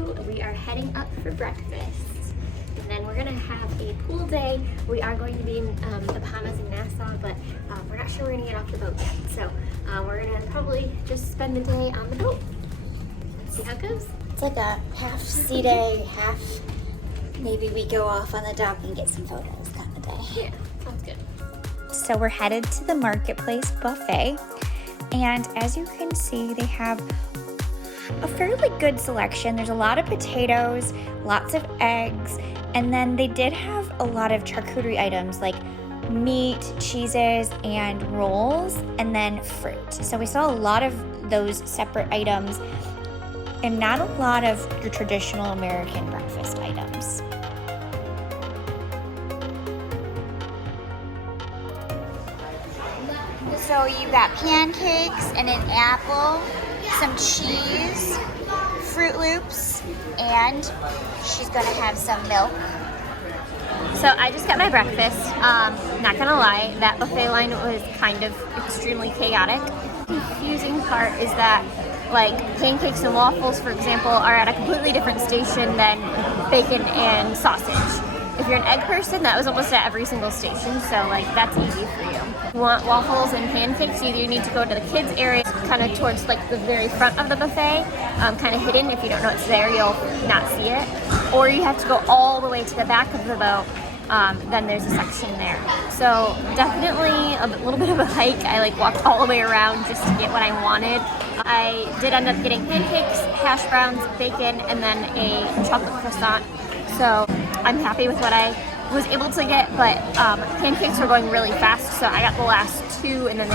2, we are heading up for breakfast. And then we're gonna have a pool day. We are going to be in the Bahamas in Nassau, but we're not sure we're gonna get off the boat yet. So we're gonna probably just spend the day on the boat. See how it goes. It's like a half sea day, half maybe we go off on the dock and get some photos kind of day. Yeah, sounds good. So we're headed to the marketplace buffet, and as you can see, they have a fairly good selection. There's a lot of potatoes, lots of eggs, and then they did have a lot of charcuterie items like meat, cheeses, and rolls, and then fruit. So we saw a lot of those separate items and not a lot of your traditional American breakfast items. So you got pancakes and an apple, some cheese, Fruit Loops, and she's gonna have some milk. So I just got my breakfast. Not gonna lie, that buffet line was kind of extremely chaotic. The confusing part is that like pancakes and waffles, for example, are at a completely different station than bacon and sausage. If you're an egg person, that was almost at every single station, so like that's easy for you. If you want waffles and pancakes, either you need to go to the kids area, kind of towards like the very front of the buffet, kind of hidden. If you don't know it's there, you'll not see it. Or you have to go all the way to the back of the boat. Then there's a section there. So definitely a little bit of a hike. I like walked all the way around just to get what I wanted. I did end up getting pancakes, hash browns, bacon, and then a chocolate croissant. So I'm happy with what I was able to get, but pancakes were going really fast, so I got the last 2, and then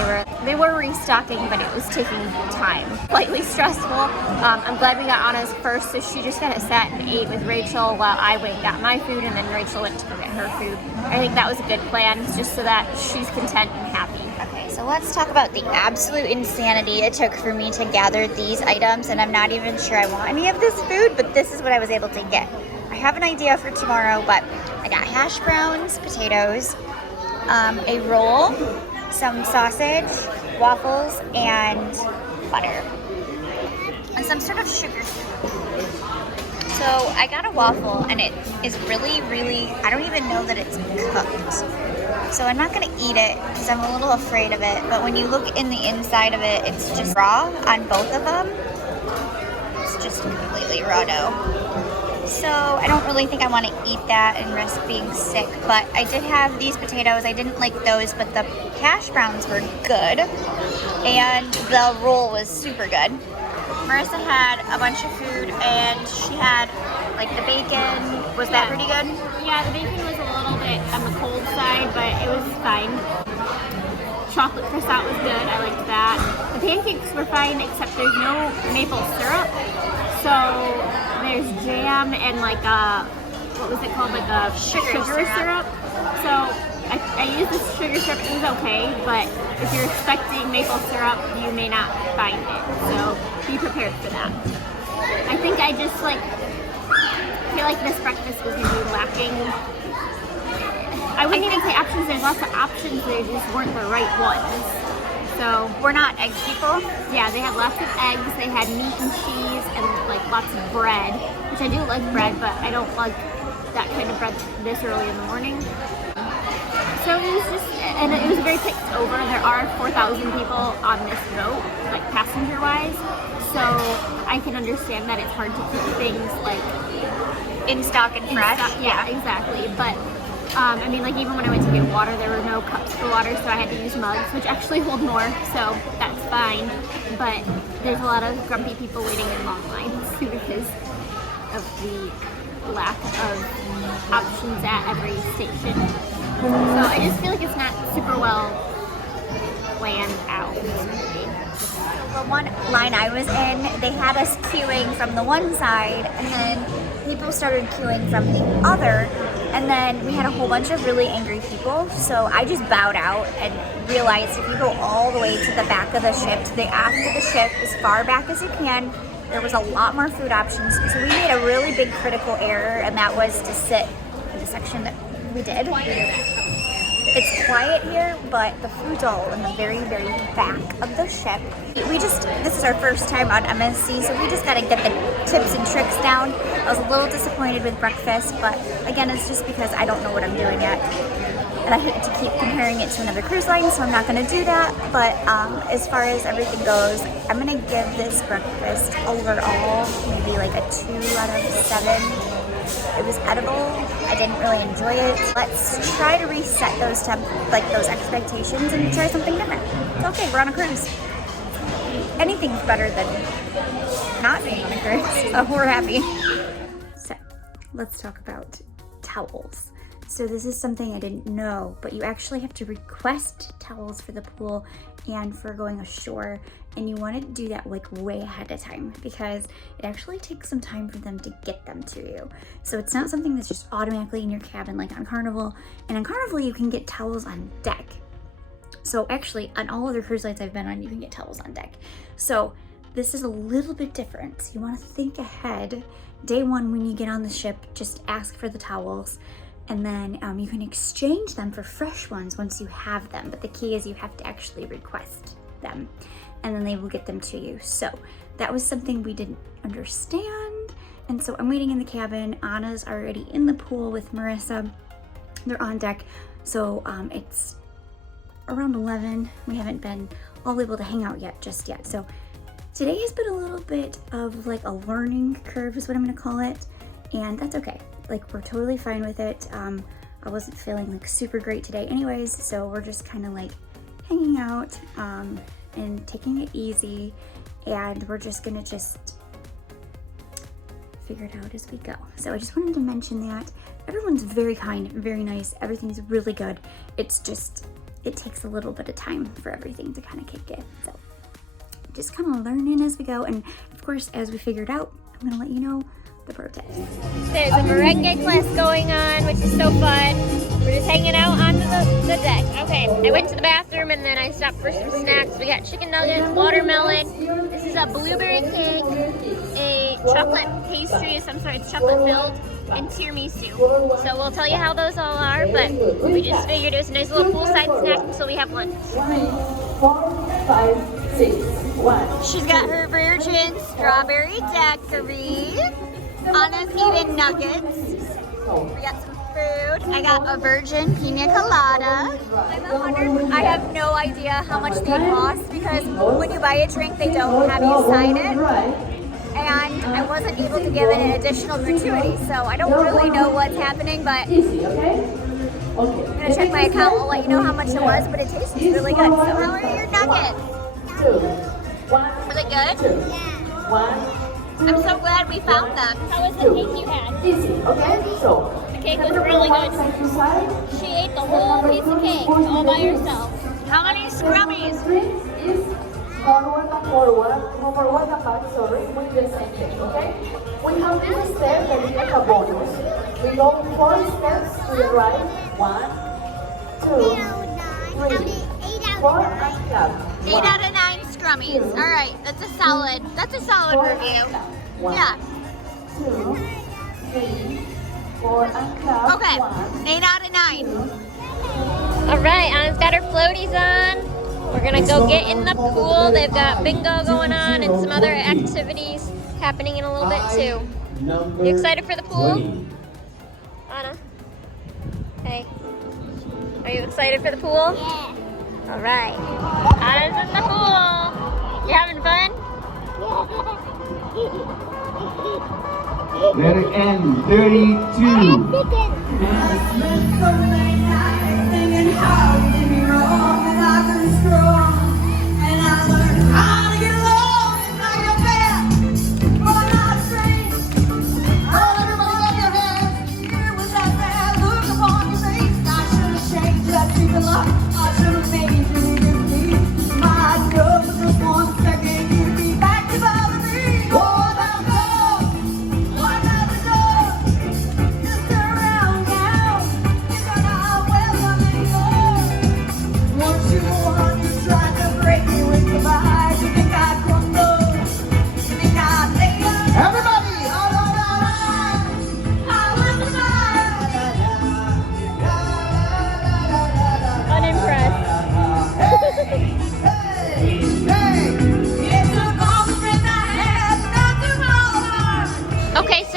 they were restocking, but it was taking time. Slightly stressful. I'm glad we got Anna's first, so she just kind of sat and ate with Rachel while I went and got my food, and then Rachel went to go get her food. I think that was a good plan, just so that she's content and happy. Okay, so let's talk about the absolute insanity it took for me to gather these items, and I'm not even sure I want any of this food, but this is what I was able to get. I have an idea for tomorrow, but I got hash browns, potatoes, a roll, some sausage, waffles, and butter, and some sort of sugar soup. So I got a waffle, and it is really, really, I don't even know that it's cooked. So I'm not gonna eat it because I'm a little afraid of it, but when you look in the inside of it, it's just raw on both of them. It's just completely raw dough. So I don't really think I want to eat that and risk being sick, but I did have these potatoes. I didn't like those, but the hash browns were good, and the roll was super good. Marissa had a bunch of food, and she had like the bacon. Was that pretty good? Yeah, the bacon was a little bit on the cold side, but it was fine. Chocolate croissant was good. I liked that. The pancakes were fine, except there's no maple syrup. So there's jam and like a, what was it called? Like a sugar syrup. So I used this sugar syrup. It was okay, but if you're expecting maple syrup, you may not find it. So be prepared for that. I think I just like feel like this breakfast was gonna be lacking. I wouldn't even say options. There's lots of options. They just weren't the right ones. So we're not egg people. Yeah, they had lots of eggs. They had meat and cheese and like lots of bread, which I do like bread, but I don't like that kind of bread this early in the morning. So it was just, and it was very picked over. There are 4,000 people on this boat, like passenger-wise. So I can understand that it's hard to keep things like in stock and fresh. Yeah, exactly. But I mean, like even when I went to get water, there were no cups for water, so I had to use mugs, which actually hold more, so that's fine. But there's a lot of grumpy people waiting in long lines because of the lack of options at every station. So I just feel like it's not super well planned out. The one line I was in, they had us queuing from the one side, and then people started queuing from the other, and then we had a whole bunch of really angry people, so I just bowed out and realized if you go all the way to the back of the ship, to the aft of the ship, as far back as you can, there was a lot more food options. So we made a really big critical error, and that was to sit in the section that we did. It's quiet here, but the food's all in the very, very back of the ship. This is our first time on MSC, so we just gotta get the tips and tricks down. I was a little disappointed with breakfast, but again, it's just because I don't know what I'm doing yet. And I hate to keep comparing it to another cruise line, so I'm not gonna do that. But as far as everything goes, I'm gonna give this breakfast overall maybe like a 2 out of 7. It was edible. I didn't really enjoy it. Let's try to reset those those expectations and try something different. It's okay, we're on a cruise. Anything's better than not being on a cruise, so we're happy. So let's talk about towels. So this is something I didn't know, but you actually have to request towels for the pool and for going ashore, and you want to do that like way ahead of time because it actually takes some time for them to get them to you. So it's not something that's just automatically in your cabin like on Carnival. And on Carnival you can get towels on deck. So actually on all other cruise lines I've been on, you can get towels on deck. So this is a little bit different. You want to think ahead. Day one when you get on the ship, just ask for the towels. And then you can exchange them for fresh ones once you have them. But the key is you have to actually request them and then they will get them to you. So that was something we didn't understand. And so I'm waiting in the cabin. Anna's already in the pool with Marissa. They're on deck. So it's around 11. We haven't been all able to hang out just yet. So today has been a little bit of like a learning curve is what I'm gonna call it. And that's okay. Like we're totally fine with it. I wasn't feeling like super great today anyways, so we're just kind of like hanging out and taking it easy, and we're just gonna figure it out as we go. So I just wanted to mention that everyone's very kind, very nice, everything's really good. It's just, it takes a little bit of time for everything to kind of kick in. So just kind of learning as we go, and of course as we figure it out, I'm gonna let you know the pro tips. There's a merengue class going on, which is so fun. We're just hanging out on the deck. Okay, I went to the bathroom and then I stopped for some snacks. We got chicken nuggets, watermelon. This is a blueberry cake, a chocolate pastry of some sort. It's chocolate filled, and tiramisu. So we'll tell you how those all are, but we just figured it was a nice little poolside snack until we have lunch. 3, 4, 5, 6, 1. She's got her virgin strawberry daiquiri. Anna's eating nuggets. We got some food. I got a virgin pina colada. I have no idea how much they cost because when you buy a drink, they don't have you sign it. And I wasn't able to give it an additional gratuity, so I don't really know what's happening, but I'm gonna check my account. I'll let you know how much it was, but it tastes really good. So how are your nuggets? 2, 1. Are they good? 1. I'm so glad we found them. How was the cake you had? Easy, okay? So, The cake was really good. side to side. She ate the whole piece of cake all by herself. How many scrummies? Is forward and forward, forward and back, sorry, with the same thing, okay? We have 2 steps that is like a bonus. We go 4 steps to the right. 1, 2, 3, 4, and clap. 8 out of 9 scrummies. All right, that's a solid review. Yeah. 2, 3, 4, and clap. Okay, 1. 8 out of 9. All right, Anna's got her floaties on. We're gonna go get in the pool. They've got bingo going on and some other activities happening in a little bit too. You excited for the pool? Anna? Hey. Are you excited for the pool? Yeah. All right. Anna's in the pool. You having fun? Letter N, 32. Once you want to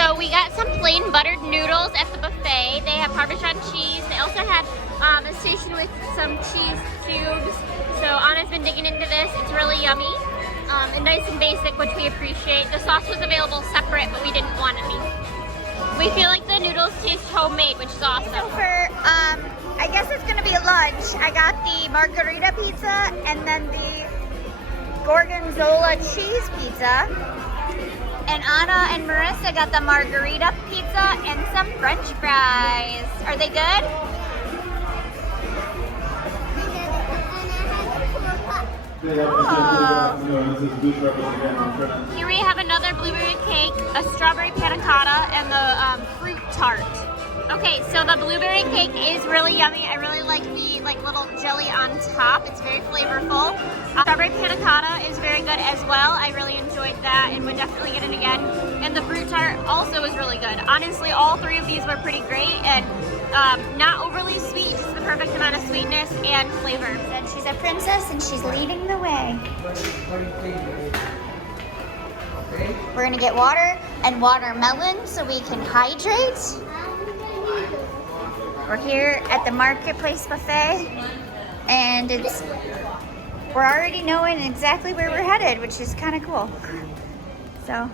So we got some plain buttered noodles at the buffet. They have Parmesan cheese. They also had a station with some cheese cubes. So Anna's been digging into this. It's really yummy and nice and basic, which we appreciate. The sauce was available separate, but we didn't want any. We feel like the noodles taste homemade, which is awesome. So for, I guess it's gonna be a lunch. I got the margarita pizza and then the gorgonzola cheese pizza. And Anna and Marissa got the margarita pizza and some French fries. Are they good? Oh. Here we have another blueberry cake, a strawberry panna cotta, and the fruit tart. Okay, so the blueberry cake is really yummy. I really like the little jelly on top. It's very flavorful. Strawberry panna cotta is very good as well. I really enjoyed that and would definitely get it again. And the fruit tart also is really good. Honestly, all three of these were pretty great and not overly sweet, just the perfect amount of sweetness and flavor. And she's a princess and she's leading the way. We're gonna get water and watermelon so we can hydrate. We're here at the Marketplace Buffet, and we're already knowing exactly where we're headed, which is kind of cool. So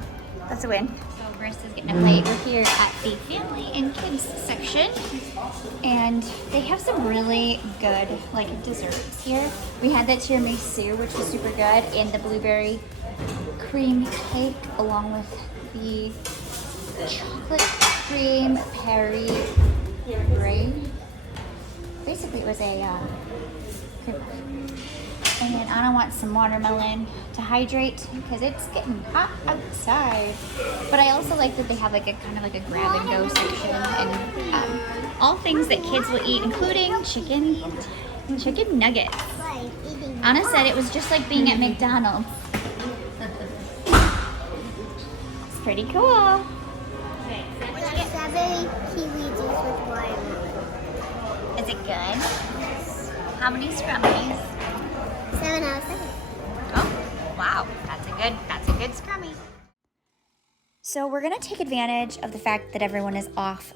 that's a win. So Marissa's getting a plate. We're here at the family and kids section, and they have some really good desserts here. We had that tiramisu, which was super good, and the blueberry cream cake, along with the chocolate cream Perry. Right? Basically, it was a cream puff. And then Anna wants some watermelon to hydrate because it's getting hot outside. But I also like that they have like a kind of like a grab and go section and all things that kids will eat, including chicken nuggets. Anna said it was just like being at McDonald's. It's pretty cool. Strawberry kiwi juice with watermelon. Is it good? How many scrummies? 7 out of 7. Oh, wow. That's a good scrummy. So we're gonna take advantage of the fact that everyone is off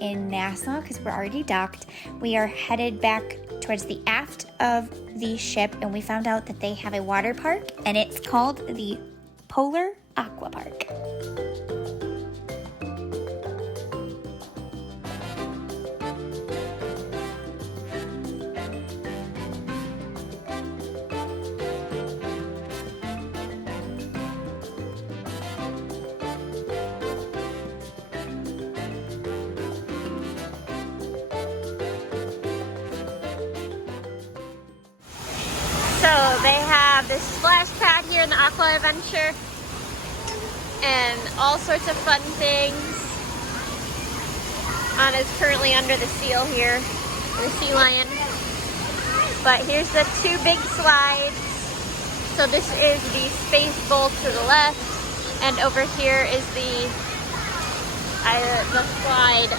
in Nassau because we're already docked. We are headed back towards the aft of the ship, and we found out that they have a water park, and it's called the Polar Aquapark. So they have this splash pad here in the Aqua Adventure and all sorts of fun things. Anna's currently under the seal here, the sea lion. But here's the two big slides. So this is the space bowl to the left, and over here is the slide.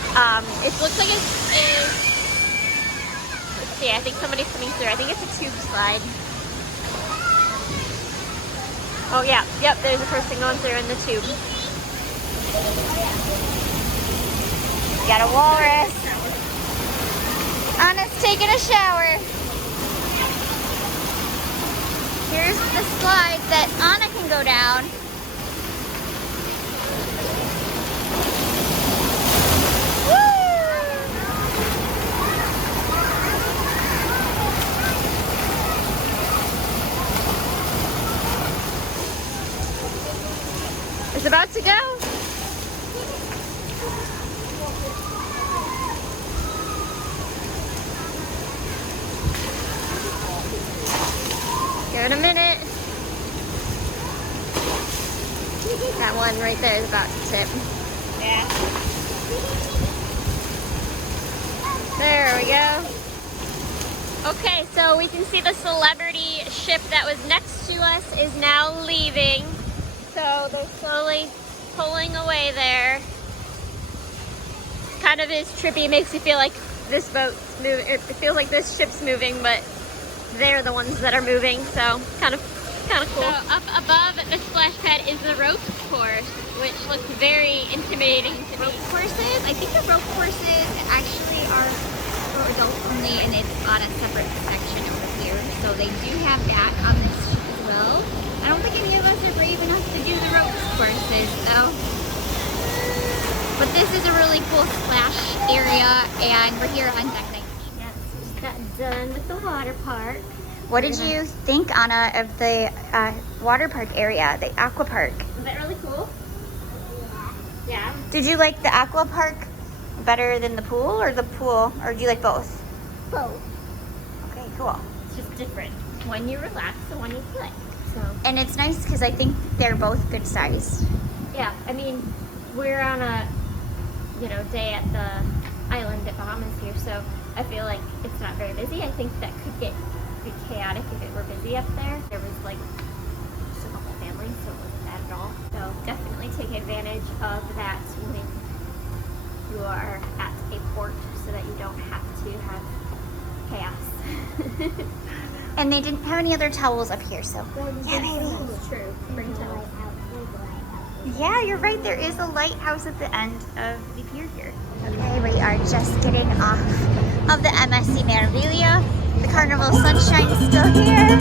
It looks like it is. Let's see. I think somebody's coming through. I think it's a tube slide. Oh yeah, yep, there's a person going through in the tube. Got a walrus. Anna's taking a shower. Here's the slide that Anna can go down. It's about to go. Give it a minute. That one right there is about to tip. Yeah. There we go. Okay, so we can see the celebrity ship that was next to us is now leaving. So they're slowly pulling away there. Kind of is trippy. It makes you feel like this boat's moving. It feels like this ship's moving, but they're the ones that are moving. So kind of It's kind of cool. So up above the splash pad is the rope course, which looks very intimidating to me. Rope courses? I think the rope courses actually are for adults only, and it's on a separate section over here. So they do have that on this ship as well. I don't think any of us are brave enough to do the rope courses though. But this is a really cool splash area, and we're here on deck 19. Yeah, just got done with the water park. What did you think, Anna, of the water park area, the aqua park? Is that really cool? Yeah. Did you like the aqua park better than the pool, or or do you like both? Both. Okay, cool. It's just different. One you relax and one you play. So. And it's nice because I think they're both good sized. Yeah, I mean, we're on a day at the island at Bahamas here, so I feel like it's not very busy. I think that could get chaotic if it were busy up there. There was like just a couple families, so it wasn't bad at all. So definitely take advantage of that when you are at a port, so that you don't have to have chaos. And they didn't have any other towels up here, so yeah, baby. That's true. Bring towels. Yeah, you're right. There is a lighthouse at the end of the pier here. Okay, we are just getting off of the MSC Meraviglia. The Carnival Sunshine is still here.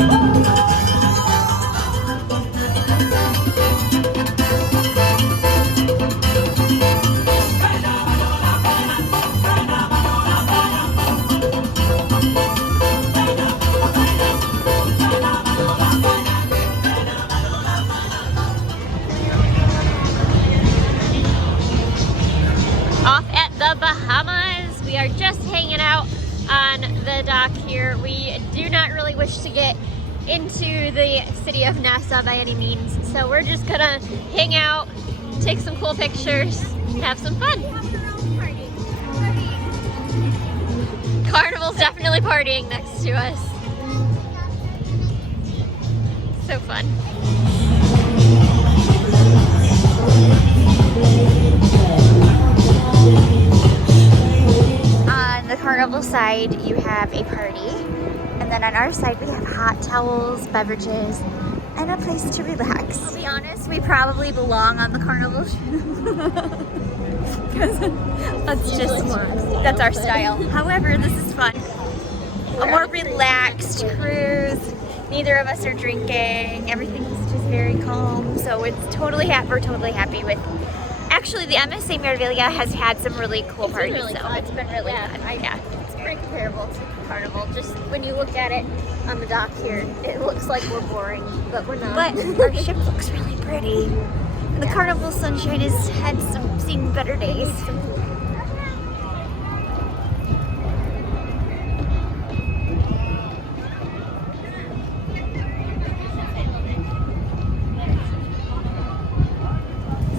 Off at the Bahamas. We are just hanging out on the dock here. We do not really wish to get into the city of Nassau by any means, so we're just gonna hang out, take some cool pictures, have some fun. Carnival's definitely partying next to us. So fun. On the Carnival side, you have a party, and then on our side, we have hot towels, beverages, and a place to relax. I'll be honest, we probably belong on the Carnival ship. Because that's our style. However, this is fun. A more relaxed cruise. Neither of us are drinking. Everything's just very calm. So it's we're totally happy with. Actually, the MSC Meraviglia has had some really cool parties. Really fun. It's been really fun. It's pretty comparable to Carnival. Just when you look at it on the dock here, it looks like we're boring, but we're not. But our ship looks really pretty. And the Carnival Sunshine has seen better days.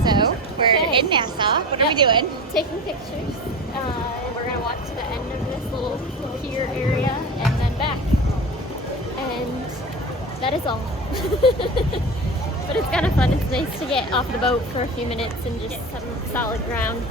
So, we're in Nassau. What are we doing? Taking pictures. We're gonna walk to the end of this little pier area and then back. And that is all. But it's kind of fun. It's nice to get off the boat for a few minutes and just some solid ground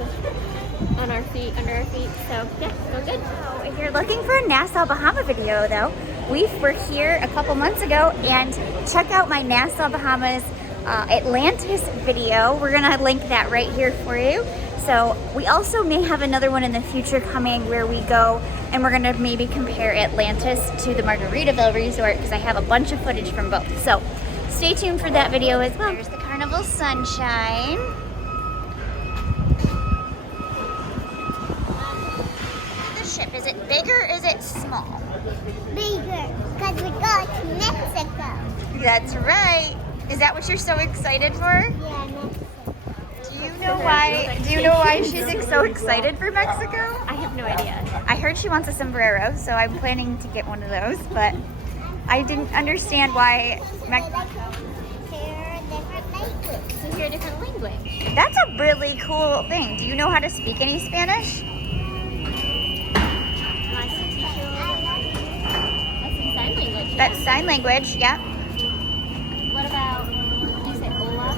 on our feet, under our feet. So yeah, feel good. So if you're looking for a Nassau Bahama video though, we were here a couple months ago, and check out my Nassau Bahamas Atlantis video. We're gonna link that right here for you. So we also may have another one in the future coming where we go and we're gonna maybe compare Atlantis to the Margaritaville Resort, because I have a bunch of footage from both. So stay tuned for that video as well. There's the Carnival Sunshine. The ship, is it big or is it small? Bigger, because we go to Mexico. That's right. Is that what you're so excited for? Yeah, Mexico. Do you know why she's so excited for Mexico? I have no idea. I heard she wants a sombrero, so I'm planning to get one of those, but I didn't understand why Mexico. Hear different language. To hear a different language. That's a really cool thing. Do you know how to speak any Spanish? That's sign language. That's sign language, yeah. What about, you said hola?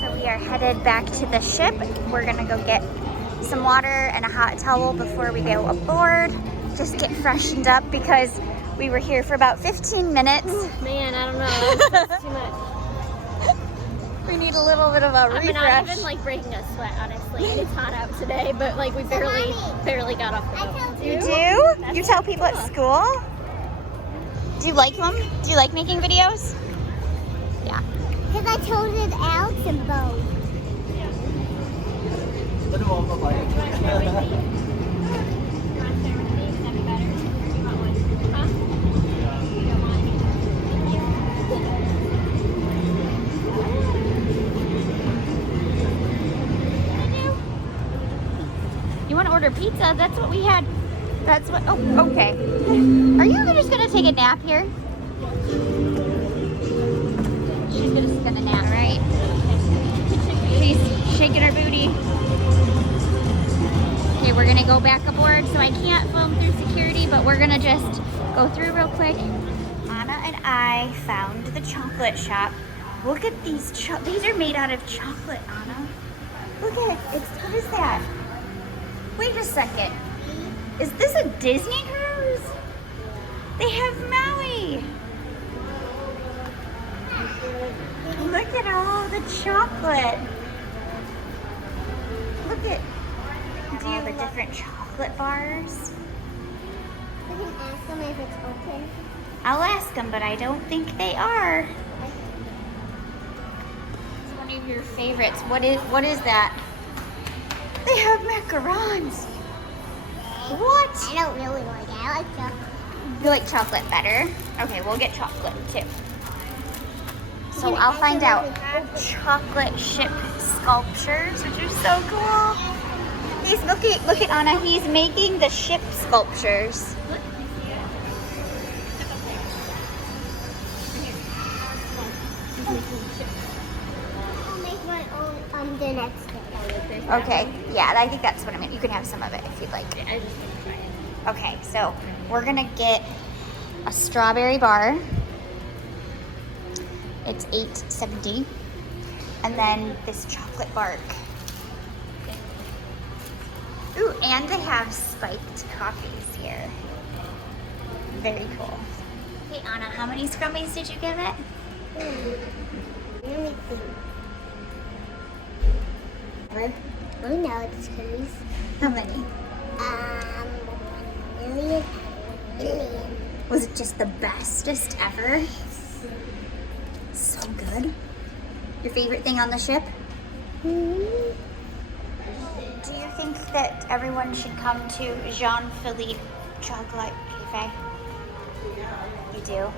So we are headed back to the ship. We're gonna go get some water and a hot towel before we go aboard. Just get freshened up, because We were here for about 15 minutes. Man, I don't know. That's too much. We need a little bit of a refresh. I'm not even like breaking a sweat, honestly. And it's hot out today, but like we barely got off the boat. You do? You tell people at school? Do you like them? Do you like making videos? Yeah. Because I told it Alex and Bo. You want to order pizza? That's what we had. That's what. Oh, okay. Are you just gonna take a nap here? She's just gonna nap, right? She's shaking her booty. Okay, we're gonna go back aboard, so I can't film through security, but we're gonna just go through real quick. Anna and I found the chocolate shop. Look at these. These are made out of chocolate, Anna. Look at it. What is that? Wait a second. Is this a Disney cruise? They have Maui. Look at all the chocolate. Look at all the different chocolate bars. We can ask them if it's open. I'll ask them, but I don't think they are. It's one of your favorites. What is that? They have macarons. What? I don't really like it. I like chocolate. You like chocolate better? Okay, we'll get chocolate too. So I'll find out. Chocolate ship sculptures, which are so cool. He's look at Anna. He's making the ship sculptures. I'll make my own the next day. Okay, yeah, I think that's what I meant. You can have some of it if you'd like. I just want to try it. Okay, so we're gonna get a strawberry bar. It's $8.70, and then this chocolate bark. Ooh, and they have spiked coffees here. Very cool. Hey Anna, how many scrummies did you give it? Let me think. I know it's cookies. How many? 1 million. Was it just the bestest ever? So good. Your favorite thing on the ship? Do you think that everyone should come to Jean-Philippe Chocolate Cafe? You do?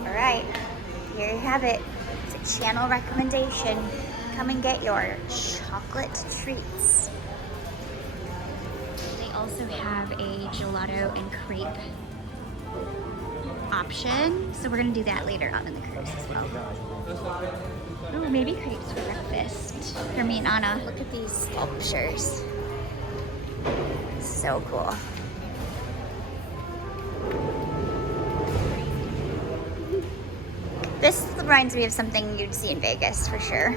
All right, here you have it. It's a channel recommendation. Come and get your chocolate treats. They also have a gelato and crepe option, so we're gonna do that later on in the cruise as well. Ooh, maybe crepes for breakfast for me and Anna. Look at these sculptures. So cool. This reminds me of something you'd see in Vegas for sure.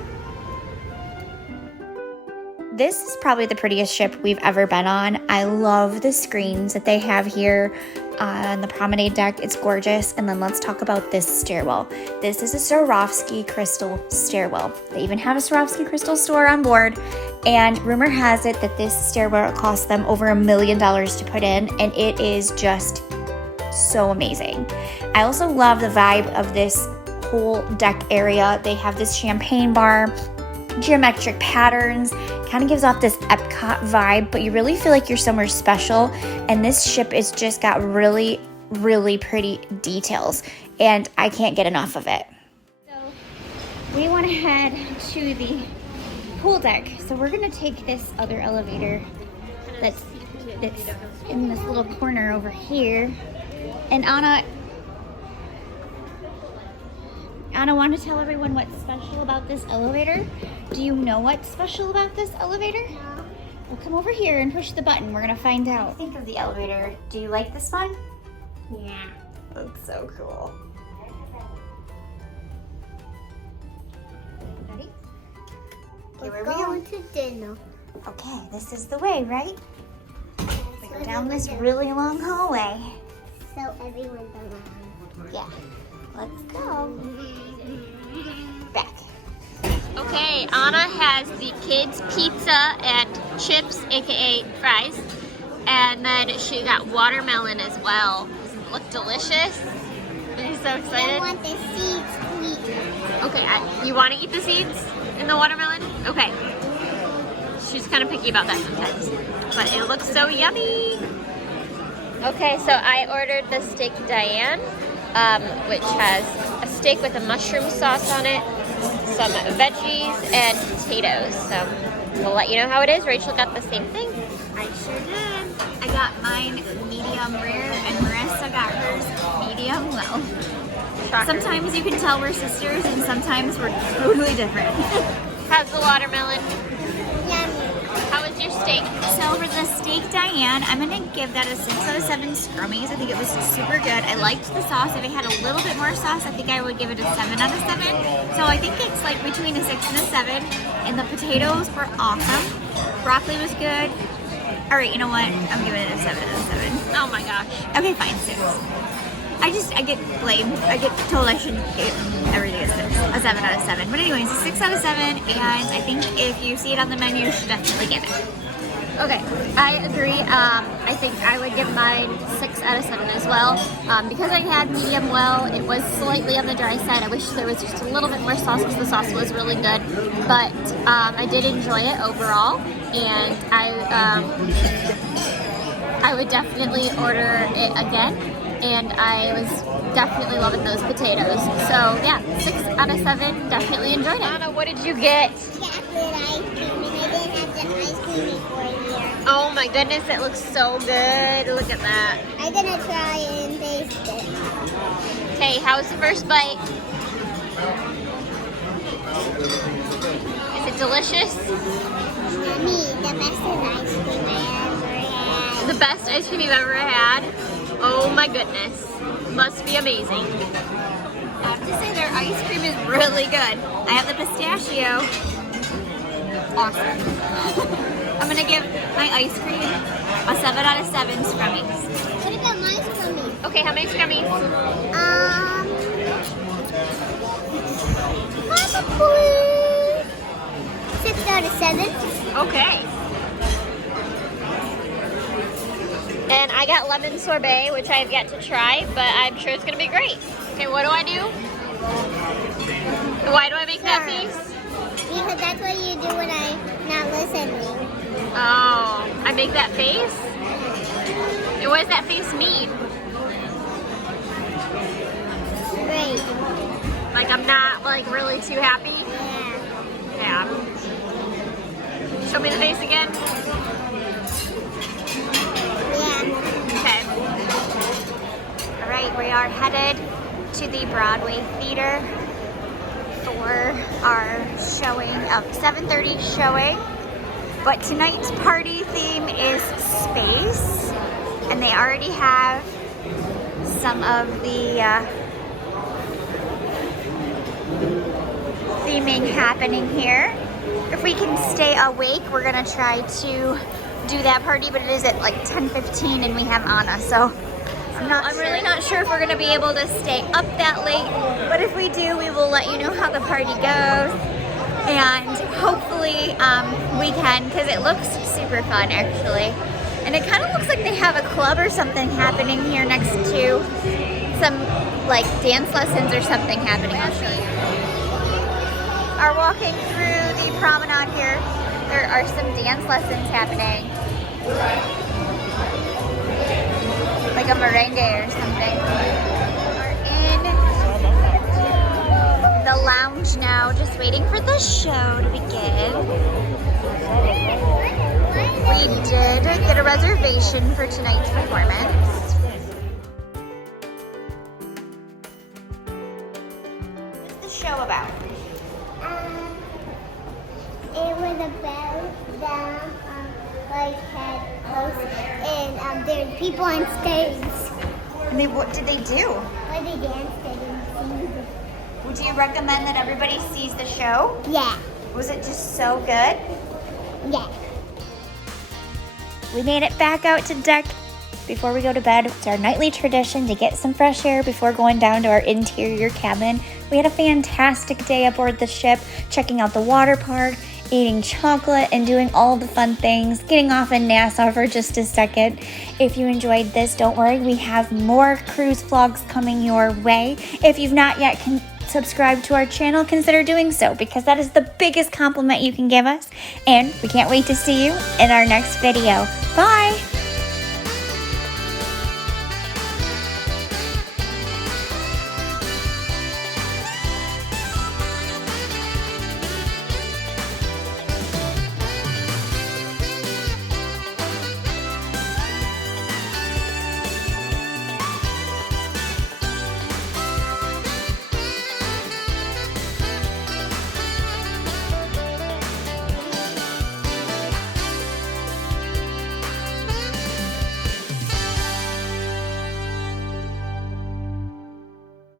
This is probably the prettiest ship we've ever been on. I love the screens that they have here on the promenade deck. It's gorgeous. And then let's talk about this stairwell. This is a Swarovski crystal stairwell. They even have a Swarovski crystal store on board. And rumor has it that this stairwell cost them over $1 million to put in. And it is just so amazing. I also love the vibe of this whole deck area. They have this champagne bar, geometric patterns, kind of gives off this Epcot vibe, but you really feel like you're somewhere special. And this ship is just got really, really pretty details, and I can't get enough of it. So we want to head to the pool deck. So we're gonna take this other elevator that's in this little corner over here. And Anna, want to tell everyone what's special about this elevator? Do you know what's special about this elevator? No. Well, come over here and push the button. We're gonna find out. Think of the elevator. Do you like this one? Yeah. Looks so cool. Ready? Okay, where We're we going go? to dinner. Okay, this is the way, right? We down this really long hallway. So everyone's around. Yeah, let's go. Back. Okay, Anna has the kids pizza and chips, aka fries, and then she got watermelon as well. Doesn't it look delicious? Are you so I excited? want the seeds to eat. Okay, you want to eat the seeds in the watermelon? Okay. She's kind of picky about that sometimes, but it looks so yummy. Okay, so I ordered the steak Diane, which has a steak with a mushroom sauce on it, some veggies, and potatoes. So we'll let you know how it is. Rachel got the same thing. I sure did. I got mine medium rare and Marissa got hers medium well. Shocker. Sometimes you can tell we're sisters and sometimes we're totally different. How's the watermelon? Yummy. How was your steak? So for the steak Diane, I'm gonna give that a 6 out of 7 scrummies. I think it was super good. I liked the sauce. If it had a little bit more sauce, I think I would give it a 7 out of 7. So I think it's like between a 6 and a 7. And the potatoes were awesome. Broccoli was good. All right, you know what? I'm giving it a 7 out of 7. Oh my gosh. Okay, fine, 6. I get blamed. I get told I shouldn't give everything a 7 out of 7. But anyways, a 6 out of 7, and I think if you see it on the menu, you should definitely get it. Okay, I agree. I think I would give mine 6 out of 7 as well. Because I had medium well, it was slightly on the dry side. I wish there was just a little bit more sauce because the sauce was really good. But I did enjoy it overall, and I would definitely order it again. And I was definitely loving those potatoes. So yeah, 6 out of 7, definitely enjoyed it. Anna, what did you get? Chocolate ice cream, and I didn't have the ice cream before here. Oh my goodness, it looks so good. Look at that. I'm gonna try and taste it. Okay, how was the first bite? Is it delicious? Yummy, the best ice cream I ever had. The best ice cream you've ever had? Oh my goodness. Must be amazing. I have to say their ice cream is really good. I have the pistachio. Awesome. I'm gonna give my ice cream a 7 out of 7 scrummies. What about my scrummies? Okay, how many scrummies? Probably 6 out of 7. Okay. And I got lemon sorbet, which I have yet to try, but I'm sure it's gonna be great. Okay, what do I do? Why do I make that face? Because that's what you do when I'm not listening. Oh, I make that face? And what does that face mean? Great. Like I'm not like really too happy? Yeah. Yeah. Show me the face again. Okay. All right, we are headed to the Broadway Theater for our showing of 7:30 showing. But tonight's party theme is space, and they already have some of the theming happening here. If we can stay awake, we're gonna try to do that party, but it is at like 10:15 and we have Anna, so I'm really not sure if we're gonna be able to stay up that late, but if we do, we will let you know how the party goes, and hopefully we can, because it looks super fun actually, and it kind of looks like they have a club or something happening here next to some like dance lessons or something happening. I'll show you. Are walking through the promenade here. There are some dance lessons happening. Like a merengue or something. We're in the lounge now, just waiting for the show to begin. We did get a reservation for tonight's performance. What's the show about? It was about them, like, had hosts, and there's people on stage. And what did they do? Well, they danced and sing. Would you recommend that everybody sees the show? Yeah. Was it just so good? Yeah. we made it back out to deck before we go to bed. It's our nightly tradition to get some fresh air before going down to our interior cabin. We had a fantastic day aboard the ship, checking out the water park, eating chocolate, and doing all the fun things, getting off in Nassau for just a second. If you enjoyed this, don't worry, we have more cruise vlogs coming your way. If you've not yet subscribed to our channel, consider doing so, because that is the biggest compliment you can give us. And we can't wait to see you in our next video. Bye!